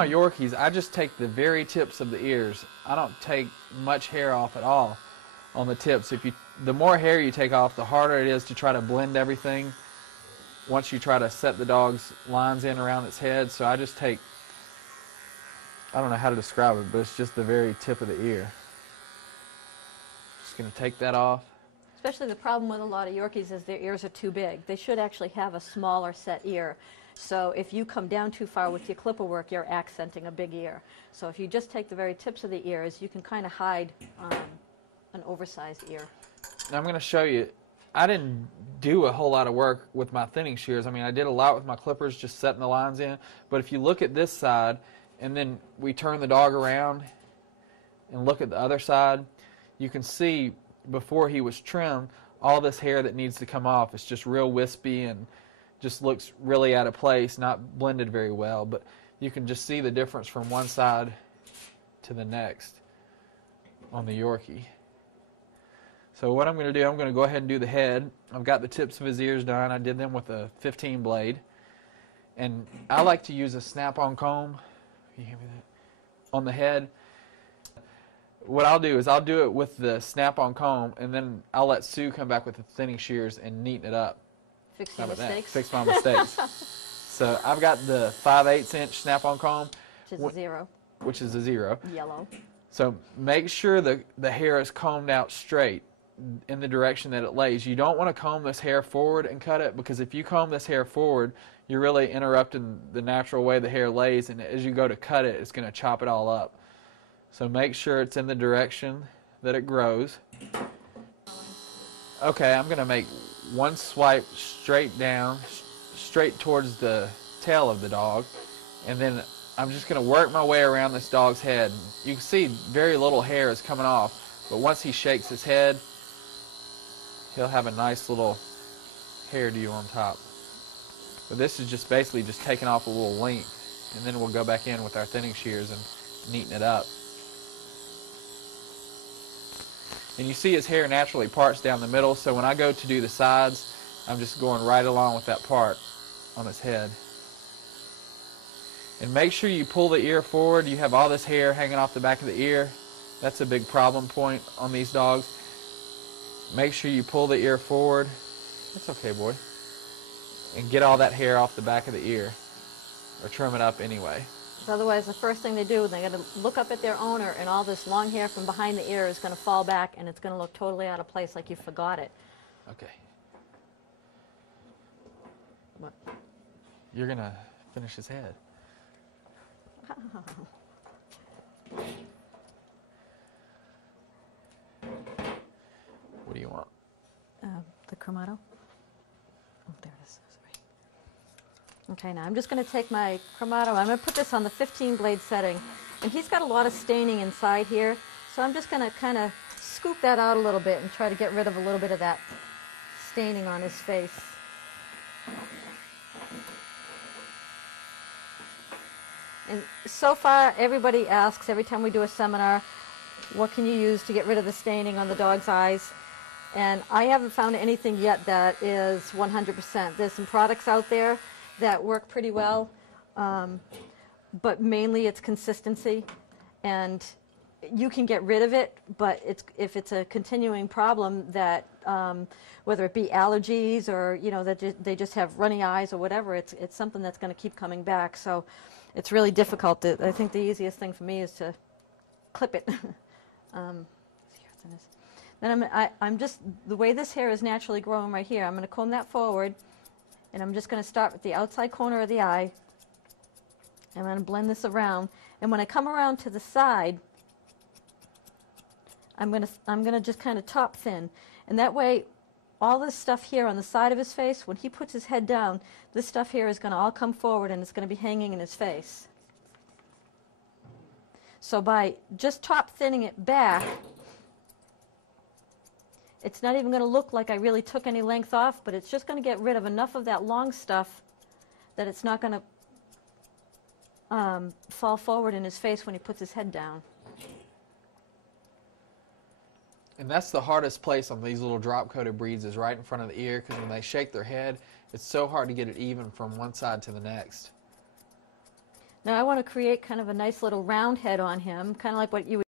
my Yorkies, I just take the very tips of the ears. I don't take much hair off at all on the tips. The more hair you take off, the harder it is to try to blend everything once you try to set the dog's lines in around its head. So I just take, I don't know how to describe it, but it's just the very tip of the ear. Just going to take that off. Especially the problem with a lot of Yorkies is their ears are too big. They should actually have a smaller set ear. So if you come down too far with your clipper work, you're accenting a big ear. So if you just take the very tips of the ears, you can kind of hide an oversized ear. Now I'm going to show you, I didn't do a whole lot of work with my thinning shears. I mean, I did a lot with my clippers, just setting the lines in. But if you look at this side, and then we turn the dog around and look at the other side, you can see before he was trimmed, all this hair that needs to come off. It's just real wispy and just looks really out of place, not blended very well. But you can just see the difference from one side to the next on the Yorkie. So what I'm going to do, I'm going to go ahead and do the head. I've got the tips of his ears done. I did them with a 15 blade. And I like to use a snap-on comb. Can you hear me that? On the head. What I'll do is I'll do it with the snap-on comb, and then I'll let Sue come back with the thinning shears and neaten it up. Fix your mistakes. Fix my mistakes. So I've got the 5/8 inch snap-on comb. Which is a 0. Which is a 0. Yellow. So make sure the hair is combed out straight in the direction that it lays. You don't want to comb this hair forward and cut it, because if you comb this hair forward, you're really interrupting the natural way the hair lays, and as you go to cut it, it's going to chop it all up. So make sure it's in the direction that it grows. Okay, I'm going to make one swipe straight down, straight towards the tail of the dog, and then I'm just going to work my way around this dog's head. You can see very little hair is coming off, but once he shakes his head, he'll have a nice little hairdo on top. But this is just basically just taking off a little length, and then we'll go back in with our thinning shears and neaten it up. And you see his hair naturally parts down the middle, so when I go to do the sides, I'm just going right along with that part on his head. And make sure you pull the ear forward. You have all this hair hanging off the back of the ear. That's a big problem point on these dogs. Make sure you pull the ear forward. That's okay, boy. And get all that hair off the back of the ear, or trim it up anyway. Otherwise, the first thing they do, they're going to look up at their owner, and all this long hair from behind the ear is going to fall back, and it's going to look totally out of place, like you forgot it. Okay. What? You're going to finish his head. What do you want? The Chromato. Oh, there it is. Okay, now I'm just going to take my Chromato. I'm going to put this on the 15 blade setting. And he's got a lot of staining inside here, so I'm just going to kind of scoop that out a little bit and try to get rid of a little bit of that staining on his face. And so far, everybody asks, every time we do a seminar, what can you use to get rid of the staining on the dog's eyes? And I haven't found anything yet that is 100%. There's some products out there that work pretty well, but mainly it's consistency, and you can get rid of it, but if it's a continuing problem that whether it be allergies or that they just have runny eyes or whatever, it's something that's going to keep coming back. So it's really difficult. I think the easiest thing for me is to clip it. Then I'm just, the way this hair is naturally growing right here, I'm going to comb that forward. And I'm just going to start with the outside corner of the eye. I'm going to blend this around. And when I come around to the side, I'm going to just kind of top thin. And that way, all this stuff here on the side of his face, when he puts his head down, this stuff here is going to all come forward and it's going to be hanging in his face. So by just top thinning it back, it's not even going to look like I really took any length off, but it's just going to get rid of enough of that long stuff that it's not going to fall forward in his face when he puts his head down. And that's the hardest place on these little drop-coated breeds, is right in front of the ear, because when they shake their head, it's so hard to get it even from one side to the next. Now I want to create kind of a nice little round head on him, kind of like what you would